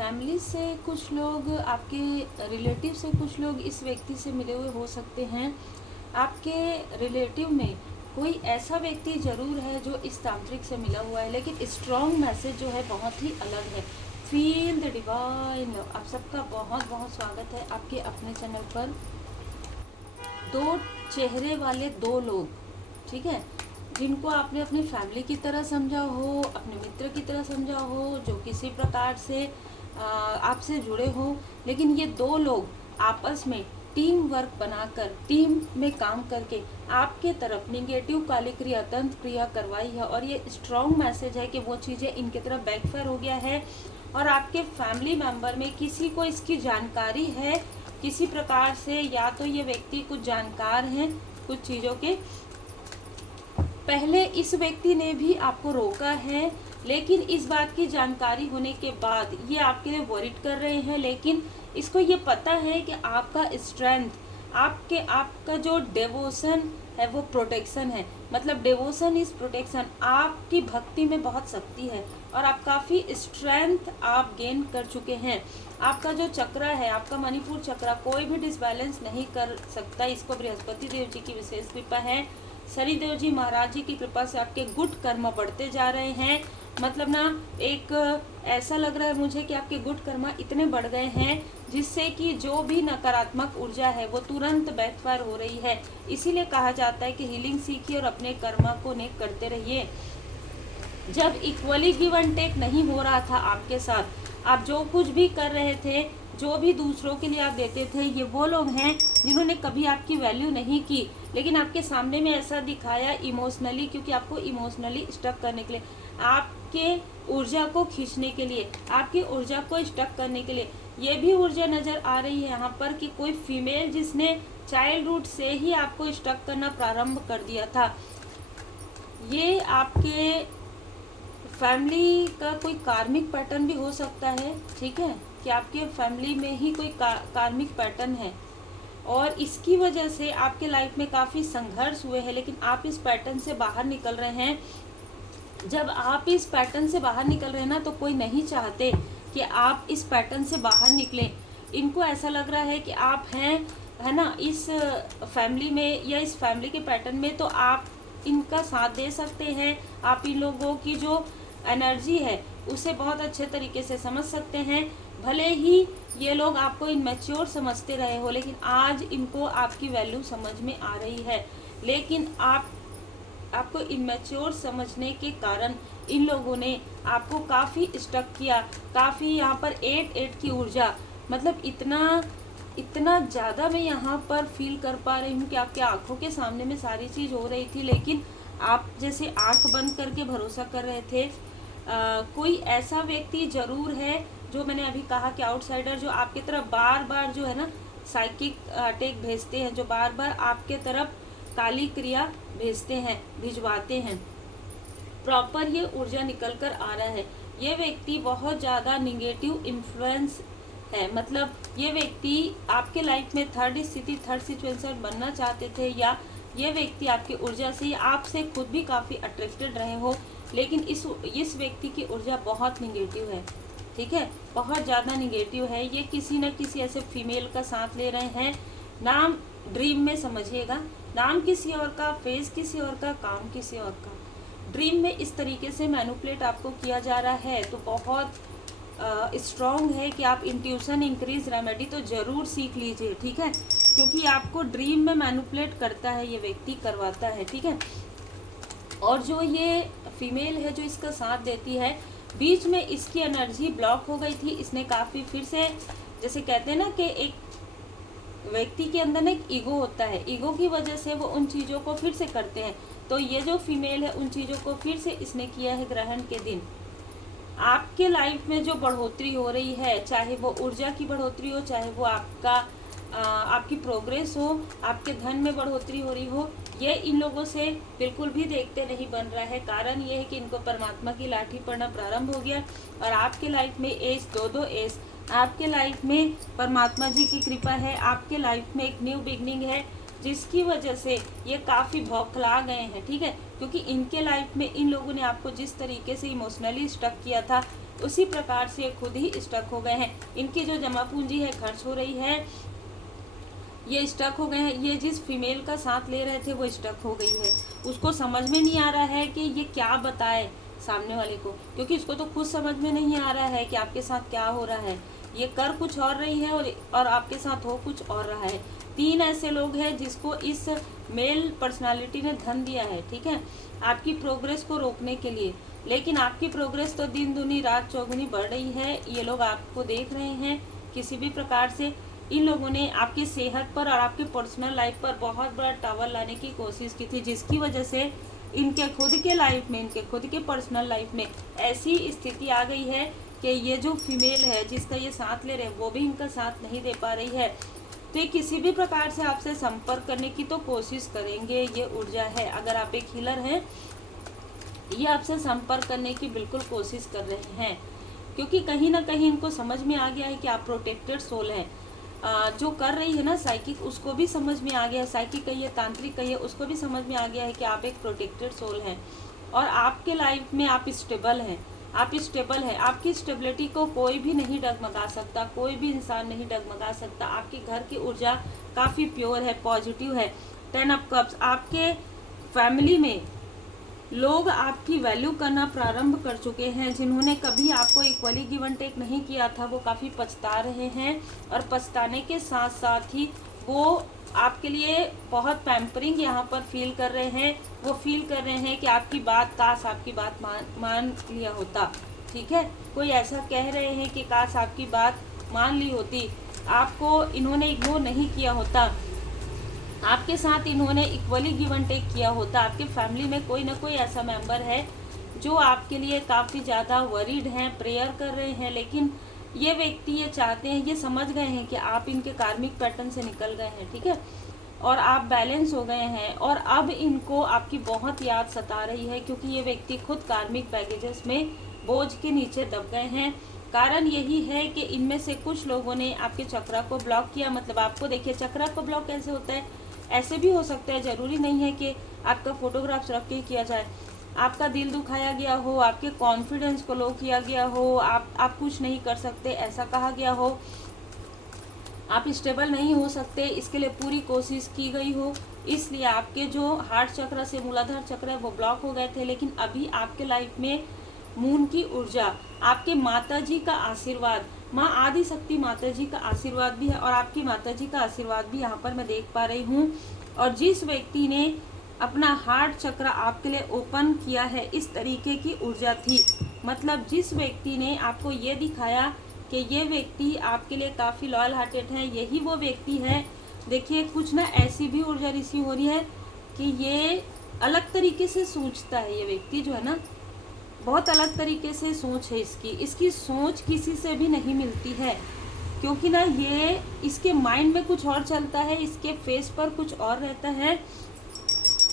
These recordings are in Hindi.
फैमिली से कुछ लोग, आपके रिलेटिव से कुछ लोग इस व्यक्ति से मिले हुए हो सकते हैं। आपके रिलेटिव में कोई ऐसा व्यक्ति ज़रूर है जो इस तांत्रिक से मिला हुआ है, लेकिन स्ट्रॉन्ग मैसेज जो है बहुत ही अलग है। Feel the divine love. आप सबका बहुत बहुत स्वागत है आपके अपने चैनल पर। दो चेहरे वाले दो लोग, ठीक है, जिनको आपने अपनी फैमिली की तरह समझा हो, अपने मित्र की तरह समझा हो, जो किसी प्रकार से आपसे जुड़े हो, लेकिन ये दो लोग आपस में टीम वर्क बनाकर, टीम में काम करके आपके तरफ निगेटिव काली क्रिया, तंत्र क्रिया करवाई है। और ये स्ट्रॉन्ग मैसेज है कि वो चीज़ें इनके तरफ बैकफायर हो गया है और आपके फैमिली मेंबर में किसी को इसकी जानकारी है किसी प्रकार से, या तो ये व्यक्ति कुछ जानकार हैं कुछ चीज़ों के। पहले इस व्यक्ति ने भी आपको रोका है, लेकिन इस बात की जानकारी होने के बाद ये आपके लिए वरिड कर रहे हैं। लेकिन इसको ये पता है कि आपका स्ट्रेंथ, आपका जो डिवोशन है वो प्रोटेक्शन है। मतलब डिवोशन इज प्रोटेक्शन। आपकी भक्ति में बहुत शक्ति है और आप काफ़ी स्ट्रेंथ आप गेन कर चुके हैं। आपका जो चक्र है, आपका मणिपुर चक्र, कोई भी डिसबैलेंस नहीं कर सकता। इसको बृहस्पति देव जी की विशेष कृपा है। शनिदेव जी महाराज जी की कृपा से आपके गुड कर्म बढ़ते जा रहे हैं। मतलब ना, एक ऐसा लग रहा है मुझे कि आपके गुड कर्म इतने बढ़ गए हैं जिससे कि जो भी नकारात्मक ऊर्जा है वो तुरंत बैकफायर हो रही है। इसीलिए कहा जाता है कि हीलिंग सीखिए और अपने कर्म को नेक करते रहिए। जब इक्वली गिव एंड टेक नहीं हो रहा था आपके साथ, आप जो कुछ भी कर रहे थे, जो भी दूसरों के लिए आप देते थे, ये वो लोग हैं जिन्होंने कभी आपकी वैल्यू नहीं की, लेकिन आपके सामने में ऐसा दिखाया इमोशनली, क्योंकि आपको इमोशनली स्टक करने के लिए, आपके ऊर्जा को खींचने के लिए, आपकी ऊर्जा को स्टक करने के लिए। ये भी ऊर्जा नज़र आ रही है यहाँ पर कि कोई फीमेल जिसने चाइल्डहुड से ही आपको स्टक करना प्रारंभ कर दिया था। ये आपके फैमिली का कोई कार्मिक पैटर्न भी हो सकता है, ठीक है, कि आपके फैमिली में ही कोई कार्मिक पैटर्न है और इसकी वजह से आपके लाइफ में काफ़ी संघर्ष हुए हैं, लेकिन आप इस पैटर्न से बाहर निकल रहे हैं। जब आप इस पैटर्न से बाहर निकल रहे हैं ना, तो कोई नहीं चाहते कि आप इस पैटर्न से बाहर निकलें। इनको ऐसा लग रहा है कि आप हैं, है ना, इस फैमिली में या इस फैमिली के पैटर्न में, तो आप इनका साथ दे सकते हैं। आप इन लोगों की जो एनर्जी है उसे बहुत अच्छे तरीके से समझ सकते हैं। भले ही ये लोग आपको इनमेच्योर समझते रहे हो, लेकिन आज इनको आपकी वैल्यू समझ में आ रही है। लेकिन आपको इनमेच्योर समझने के कारण इन लोगों ने आपको काफ़ी स्टक किया। काफ़ी यहाँ पर 8 की ऊर्जा, मतलब इतना ज़्यादा मैं यहाँ पर फील कर पा रही हूँ कि आपके आंखों के सामने में सारी चीज़ हो रही थी, लेकिन आप जैसे आंख बंद करके भरोसा कर रहे थे। कोई ऐसा व्यक्ति ज़रूर है जो मैंने अभी कहा कि आउटसाइडर, जो आपके तरफ बार बार जो है ना साइकिक अटैक भेजते हैं, जो बार बार आपके तरफ काली क्रिया भेजते हैं, भिजवाते हैं। प्रॉपर ये ऊर्जा निकल कर आ रहा है। ये व्यक्ति बहुत ज़्यादा निगेटिव इन्फ्लुएंस है। मतलब ये व्यक्ति आपके लाइफ में थर्ड स्थिति, थर्ड सिचुएशन बनना चाहते थे, या ये व्यक्ति आपकी ऊर्जा से, आपसे खुद भी काफ़ी अट्रैक्टेड रहे हो, लेकिन इस व्यक्ति की ऊर्जा बहुत निगेटिव है, ठीक है, बहुत ज़्यादा निगेटिव है। ये किसी न किसी ऐसे फीमेल का साथ ले रहे हैं। नाम ड्रीम में समझिएगा, नाम किसी और का, फेस किसी और का, काम किसी और का। ड्रीम में इस तरीके से मैनिपुलेट आपको किया जा रहा है, तो बहुत स्ट्रॉन्ग है कि आप इंट्यूशन इंक्रीज रेमेडी तो ज़रूर सीख लीजिए, ठीक है, क्योंकि आपको ड्रीम में मैनिपुलेट करता है ये व्यक्ति, करवाता है, ठीक है। और जो ये फीमेल है जो इसका साथ देती है, बीच में इसकी एनर्जी ब्लॉक हो गई थी। इसने काफ़ी फिर से, जैसे कहते हैं ना कि एक व्यक्ति के अंदर ना एक ईगो होता है, ईगो की वजह से वो उन चीज़ों को फिर से करते हैं। तो ये जो फीमेल है उन चीज़ों को फिर से इसने किया है ग्रहण के दिन। आपके लाइफ में जो बढ़ोतरी हो रही है, चाहे वो ऊर्जा की बढ़ोतरी हो, चाहे वो आपकी प्रोग्रेस हो, आपके धन में बढ़ोतरी हो रही हो, ये इन लोगों से बिल्कुल भी देखते नहीं बन रहा है। कारण ये है कि इनको परमात्मा की लाठी पड़ना प्रारंभ हो गया और आपके लाइफ में एस, दो एस, आपके लाइफ में परमात्मा जी की कृपा है। आपके लाइफ में एक न्यू बिगनिंग है, जिसकी वजह से ये काफ़ी बौखला गए हैं, ठीक है, क्योंकि इनके लाइफ में इन लोगों ने आपको जिस तरीके से इमोशनली स्टक किया था, उसी प्रकार से ये खुद ही स्टक हो गए हैं। इनकी जो जमा पूंजी है खर्च हो रही है, ये स्टक हो गए हैं। ये जिस फीमेल का साथ ले रहे थे वो स्टक हो गई है। उसको समझ में नहीं आ रहा है कि ये क्या बताए सामने वाले को, क्योंकि इसको तो खुद समझ में नहीं आ रहा है कि आपके साथ क्या हो रहा है। ये कर कुछ और रही है और आपके साथ हो कुछ और रहा है। 3 ऐसे लोग हैं जिसको इस मेल पर्सनालिटी ने धन दिया है, ठीक है, आपकी प्रोग्रेस को रोकने के लिए। लेकिन आपकी प्रोग्रेस तो दिन दुनी रात चौगुनी बढ़ रही है। ये लोग आपको देख रहे हैं किसी भी प्रकार से। इन लोगों ने आपकी सेहत पर और आपकी पर्सनल लाइफ पर बहुत बड़ा टावर लाने की कोशिश की थी, जिसकी वजह से इनके खुद के लाइफ में, इनके खुद के पर्सनल लाइफ में ऐसी स्थिति आ गई है कि ये जो फीमेल है जिसका ये साथ ले रहे हैं वो भी इनका साथ नहीं दे पा रही है। तो ये किसी भी प्रकार से आपसे संपर्क करने की तो कोशिश करेंगे, ये ऊर्जा है। अगर आप एक हीलर हैं, ये आपसे संपर्क करने की बिल्कुल कोशिश कर रहे हैं, क्योंकि कहीं ना कहीं इनको समझ में आ गया है कि आप प्रोटेक्टेड सोल हैं। जो कर रही है ना साइकिक, उसको भी समझ में आ गया है, साइकिक कहिए तांत्रिक कहिए, उसको भी समझ में आ गया है कि आप एक प्रोटेक्टेड सोल हैं और आपके लाइफ में आप स्टेबल हैं, आप स्टेबल हैं। आपकी स्टेबिलिटी को कोई भी नहीं डगमगा सकता, कोई भी इंसान नहीं डगमगा सकता। आपके घर की ऊर्जा काफ़ी प्योर है, पॉजिटिव है। 10 ऑफ कप्स, आपके फैमिली में लोग आपकी वैल्यू करना प्रारंभ कर चुके हैं। जिन्होंने कभी आपको इक्वली गिव एंड टेक नहीं किया था वो काफ़ी पछता रहे हैं, और पछताने के साथ साथ ही वो आपके लिए बहुत पैम्परिंग यहाँ पर फील कर रहे हैं। वो फील कर रहे हैं कि आपकी बात, काश आपकी बात मान लिया होता, ठीक है। कोई ऐसा कह रहे हैं कि काश आपकी बात मान ली होती, आपको इन्होंने इग्नोर नहीं किया होता, आपके साथ इन्होंने इक्वली गिव एंड टेक किया होता। आपके फैमिली में कोई ना कोई ऐसा मेंबर है जो आपके लिए काफ़ी ज़्यादा वरीड हैं, प्रेयर कर रहे हैं। लेकिन ये व्यक्ति ये चाहते हैं, ये समझ गए हैं कि आप इनके कार्मिक पैटर्न से निकल गए हैं, ठीक है, और आप बैलेंस हो गए हैं। और अब इनको आपकी बहुत याद सता रही है, क्योंकि ये व्यक्ति खुद कार्मिक बैगेजेस में बोझ के नीचे दब गए हैं। कारण यही है कि इनमें से कुछ लोगों ने आपके चक्रा को ब्लॉक किया। मतलब आपको देखिए, चक्रा को ब्लॉक कैसे होता है, ऐसे भी हो सकता है, ज़रूरी नहीं है कि आपका फोटोग्राफ्स रख के किया जाए। आपका दिल दुखाया गया हो, आपके कॉन्फिडेंस को लो किया गया हो, आप कुछ नहीं कर सकते ऐसा कहा गया हो, आप स्टेबल नहीं हो सकते इसके लिए पूरी कोशिश की गई हो, इसलिए आपके जो हार्ट चक्र से मूलाधार चक्र है वो ब्लॉक हो गए थे। लेकिन अभी आपके लाइफ में मून की ऊर्जा, आपके माताजी का आशीर्वाद, माँ आदि शक्ति माताजी का आशीर्वाद भी है, और आपकी माताजी का आशीर्वाद भी यहाँ पर मैं देख पा रही हूँ। और जिस व्यक्ति ने अपना हार्ट चक्र आपके लिए ओपन किया है, इस तरीके की ऊर्जा थी। मतलब जिस व्यक्ति ने आपको ये दिखाया कि ये व्यक्ति आपके लिए काफ़ी लॉयल हार्टेड है, यही वो व्यक्ति है। देखिए, कुछ ना ऐसी भी ऊर्जा रिसीव हो रही है कि ये अलग तरीके से सोचता है। ये व्यक्ति जो है ना, बहुत अलग तरीके से सोच है इसकी सोच किसी से भी नहीं मिलती है, क्योंकि ना ये इसके माइंड में कुछ और चलता है, इसके फेस पर कुछ और रहता है।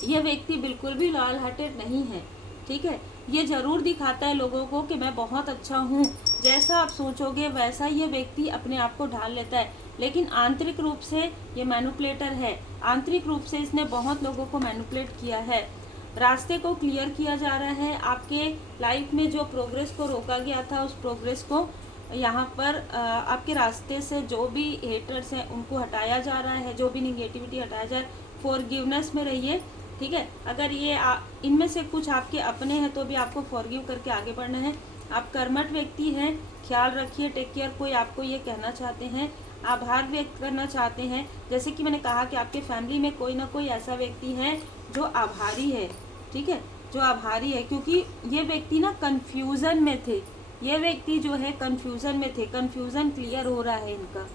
ये व्यक्ति बिल्कुल भी लॉयल हार्टेड नहीं है, ठीक है। ये ज़रूर दिखाता है लोगों को कि मैं बहुत अच्छा हूँ, जैसा आप सोचोगे वैसा ये व्यक्ति अपने आप को ढाल लेता है। लेकिन आंतरिक रूप से ये मैनिपुलेटर है, आंतरिक रूप से इसने बहुत लोगों को मैनिपुलेट किया है। रास्ते को क्लियर किया जा रहा है। आपके लाइफ में जो प्रोग्रेस को रोका गया था, उस प्रोग्रेस को यहाँ पर आपके रास्ते से जो भी हेटर्स हैं उनको हटाया जा रहा है, जो भी निगेटिविटी हटाया जा रहा है। फॉरगिवनेस में रहिए, ठीक है। अगर ये इनमें से कुछ आपके अपने हैं तो भी आपको फॉरगिव करके आगे बढ़ना है। आप कर्मठ व्यक्ति हैं, ख्याल रखिए, टेक केयर। कोई आपको ये कहना चाहते हैं, आभार व्यक्त करना चाहते हैं। जैसे कि मैंने कहा कि आपके फैमिली में कोई ना कोई ऐसा व्यक्ति है जो आभारी है, ठीक है, जो आभारी है, क्योंकि ये व्यक्ति ना कंफ्यूजन में थे। ये व्यक्ति जो है कंफ्यूजन में थे, कंफ्यूजन क्लियर हो रहा है इनका।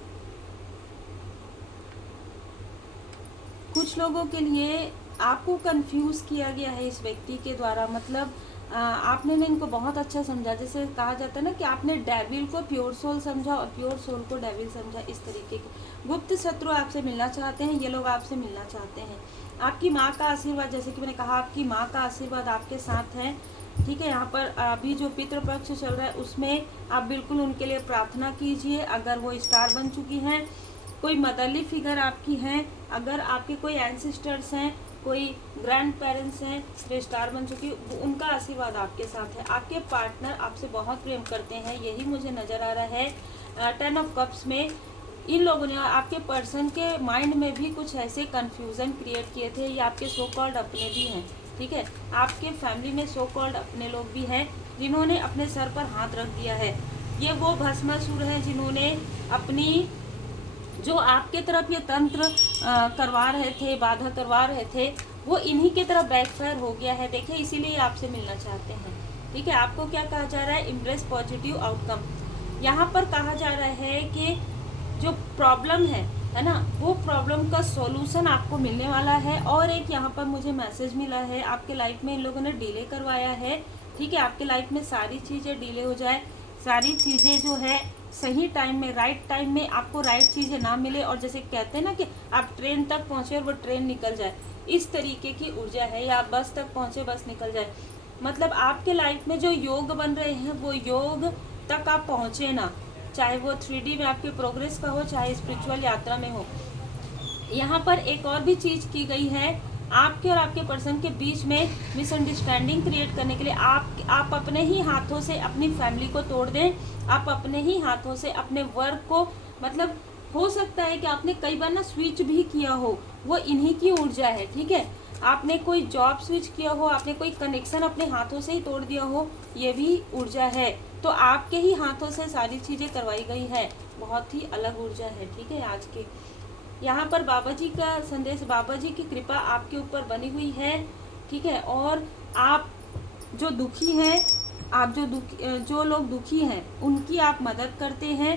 कुछ लोगों के लिए आपको कंफ्यूज किया गया है इस व्यक्ति के द्वारा। मतलब आपने ना इनको बहुत अच्छा समझा, जैसे कहा जाता है ना कि आपने डेविल को प्योर सोल समझा और प्योर सोल को डेविल समझा। इस तरीके के गुप्त शत्रु आपसे मिलना चाहते हैं, ये लोग आपसे मिलना चाहते हैं। आपकी माँ का आशीर्वाद, जैसे कि मैंने कहा, आपकी माँ का आशीर्वाद आपके साथ है, ठीक है। यहाँ पर अभी जो पितृपक्ष चल रहा है उसमें आप बिल्कुल उनके लिए प्रार्थना कीजिए। अगर वो स्टार बन चुकी हैं, कोई मदरली फिगर आपकी हैं, अगर आपके कोई एंसेस्टर्स हैं कोई ग्रैंड पेरेंट्स हैं जो स्टार बन चुकी, उनका आशीर्वाद आपके साथ है। आपके पार्टनर आपसे बहुत प्रेम करते हैं, यही मुझे नज़र आ रहा है। 10 ऑफ कप्स में इन लोगों ने आपके पर्सन के माइंड में भी कुछ ऐसे कन्फ्यूज़न क्रिएट किए थे। ये आपके सो कॉल्ड अपने भी हैं, ठीक है। आपके फैमिली में सो कॉल्ड अपने लोग भी हैं जिन्होंने अपने सर पर हाथ रख दिया है। ये वो भस्मासुर हैं जिन्होंने अपनी जो आपके तरफ ये तंत्र करवा रहे थे, बाधा करवा रहे थे, वो इन्हीं के तरफ बैकफायर हो गया है। देखिए, इसीलिए आपसे मिलना चाहते हैं, ठीक है। आपको क्या कहा जा रहा है? Impress positive outcome. यहाँ पर कहा जा रहा है कि जो प्रॉब्लम है ना, वो प्रॉब्लम का सॉल्यूशन आपको मिलने वाला है। और एक यहाँ पर मुझे मैसेज मिला है, आपके लाइफ में इन लोगों ने डिले करवाया है, ठीक है। आपके लाइफ में सारी चीज़ें डिले हो जाए, सारी चीज़ें जो है सही टाइम में, राइट टाइम में आपको राइट चीज़ें ना मिले, और जैसे कहते हैं ना कि आप ट्रेन तक पहुँचे और वो ट्रेन निकल जाए, इस तरीके की ऊर्जा है। या आप बस तक पहुँचे, बस निकल जाए। मतलब आपके लाइफ में जो योग बन रहे हैं वो योग तक आप पहुँचे ना, चाहे वो 3D में आपके प्रोग्रेस का हो, चाहे स्पिरिचुअल यात्रा में हो। यहाँ पर एक और भी चीज़ की गई है, आपके और आपके पर्सन के बीच में मिसअंडरस्टैंडिंग क्रिएट करने के लिए आप अपने ही हाथों से अपनी फैमिली को तोड़ दें। आप अपने ही हाथों से अपने वर्क को, मतलब हो सकता है कि आपने कई बार ना स्विच भी किया हो, वो इन्हीं की ऊर्जा है, ठीक है। आपने कोई जॉब स्विच किया हो, आपने कोई कनेक्शन अपने हाथों से ही तोड़ दिया हो, ये भी ऊर्जा है। तो आपके ही हाथों से सारी चीज़ें करवाई गई है, बहुत ही अलग ऊर्जा है, ठीक है। आज के यहाँ पर बाबा जी का संदेश, बाबा जी की कृपा आपके ऊपर बनी हुई है, ठीक है। और आप जो दुखी हैं, आप जो लोग दुखी हैं, उनकी आप मदद करते हैं।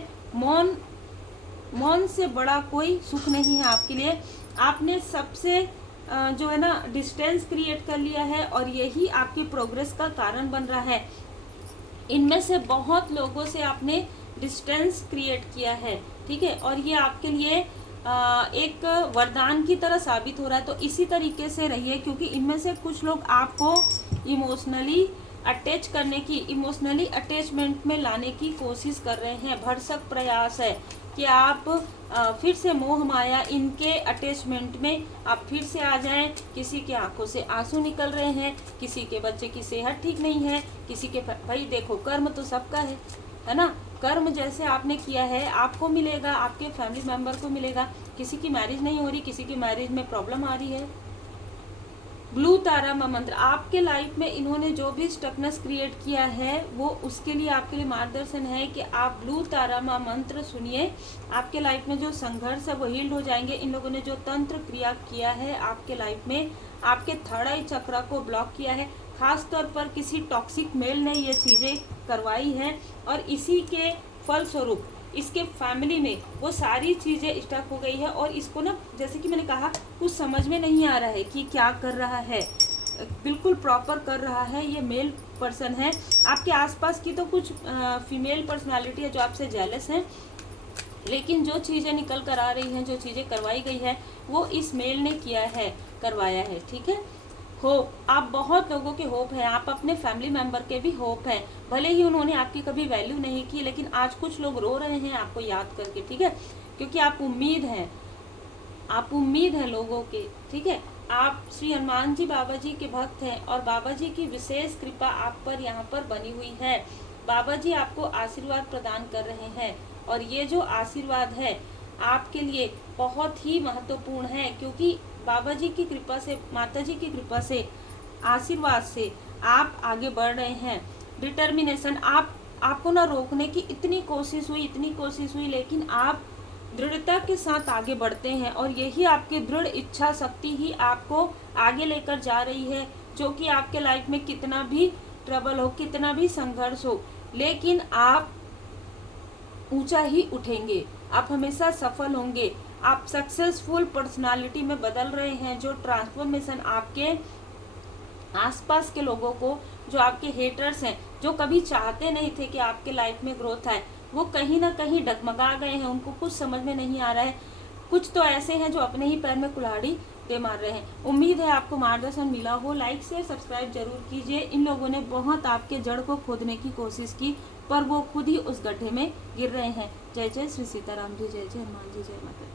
मौन से बड़ा कोई सुख नहीं है आपके लिए। आपने सबसे जो है ना डिस्टेंस क्रिएट कर लिया है, और यही आपकी प्रोग्रेस का कारण बन रहा है। इनमें से बहुत लोगों से आपने डिस्टेंस क्रिएट किया है, ठीक है। और ये आपके लिए एक वरदान की तरह साबित हो रहा है। तो इसी तरीके से रहिए, क्योंकि इनमें से कुछ लोग आपको इमोशनली अटैच करने की, इमोशनली अटैचमेंट में लाने की कोशिश कर रहे हैं। भरसक प्रयास है कि आप फिर से मोह माया इनके अटैचमेंट में आप फिर से आ जाएं। किसी के आंखों से आंसू निकल रहे हैं, किसी के बच्चे की सेहत ठीक नहीं है, किसी के, भाई देखो कर्म तो सबका है ना। कर्म जैसे आपने किया है आपको मिलेगा, आपके फैमिली मेंबर को मिलेगा। किसी की मैरिज नहीं हो रही, किसी की मैरिज में प्रॉब्लम आ रही है। ब्लू तारा माँ मंत्र, आपके लाइफ में इन्होंने जो भी स्टकनेस क्रिएट किया है, वो उसके लिए आपके लिए मार्गदर्शन है कि आप ब्लू तारा माँ मंत्र सुनिए। आपके लाइफ में जो संघर्ष है वो हील्ड हो जाएंगे। इन लोगों ने जो तंत्र क्रिया किया है आपके लाइफ में, आपके थर्ड आई चक्र को ब्लॉक किया है। खास तौर पर किसी टॉक्सिक मेल ने ये चीज़ें करवाई हैं, और इसी के फलस्वरूप इसके फैमिली में वो सारी चीज़ें स्टक हो गई है। और इसको ना, जैसे कि मैंने कहा, कुछ समझ में नहीं आ रहा है कि क्या कर रहा है, बिल्कुल प्रॉपर कर रहा है। ये मेल पर्सन है। आपके आसपास की तो कुछ फीमेल पर्सनालिटी है जो आपसे जेलस हैं, लेकिन जो चीज़ें निकल कर आ रही हैं, जो चीज़ें करवाई गई है, वो इस मेल ने किया है, करवाया है, ठीक है। होप, आप बहुत लोगों के होप हैं, आप अपने फैमिली मेंबर के भी होप हैं। भले ही उन्होंने आपकी कभी वैल्यू नहीं की, लेकिन आज कुछ लोग रो रहे हैं आपको याद करके, ठीक है। क्योंकि आप उम्मीद हैं, आप उम्मीद हैं लोगों के, ठीक है। आप श्री हनुमान जी बाबा जी के भक्त हैं, और बाबा जी की विशेष कृपा आप पर यहाँ पर बनी हुई है। बाबा जी आपको आशीर्वाद प्रदान कर रहे हैं, और ये जो आशीर्वाद है आपके लिए बहुत ही महत्वपूर्ण है, क्योंकि बाबा जी की कृपा से, माता जी की कृपा से, आशीर्वाद से आप आगे बढ़ रहे हैं। डिटर्मिनेशन, आपको ना रोकने की इतनी कोशिश हुई, लेकिन आप दृढ़ता के साथ आगे बढ़ते हैं, और यही आपकी दृढ़ इच्छा शक्ति ही आपको आगे लेकर जा रही है। जो कि आपके लाइफ में कितना भी ट्रबल हो, कितना भी संघर्ष हो, लेकिन आप ऊंचा ही उठेंगे, आप हमेशा सफल होंगे। आप सक्सेसफुल पर्सनालिटी में बदल रहे हैं। जो ट्रांसफॉर्मेशन आपके आसपास के लोगों को, जो आपके हेटर्स हैं, जो कभी चाहते नहीं थे कि आपके लाइफ में ग्रोथ आए, वो कहीं ना कहीं डगमगा गए हैं। उनको कुछ समझ में नहीं आ रहा है। कुछ तो ऐसे हैं जो अपने ही पैर में कुल्हाड़ी दे मार रहे हैं। उम्मीद है आपको मार्गदर्शन मिला हो। लाइक शेयर सब्सक्राइब जरूर कीजिए। इन लोगों ने बहुत आपके जड़ को खोदने की कोशिश की, पर वो खुद ही उस गड्ढे में गिर रहे हैं। जय जय श्री सीताराम जी, जय जय हनुमान जी, जय माता।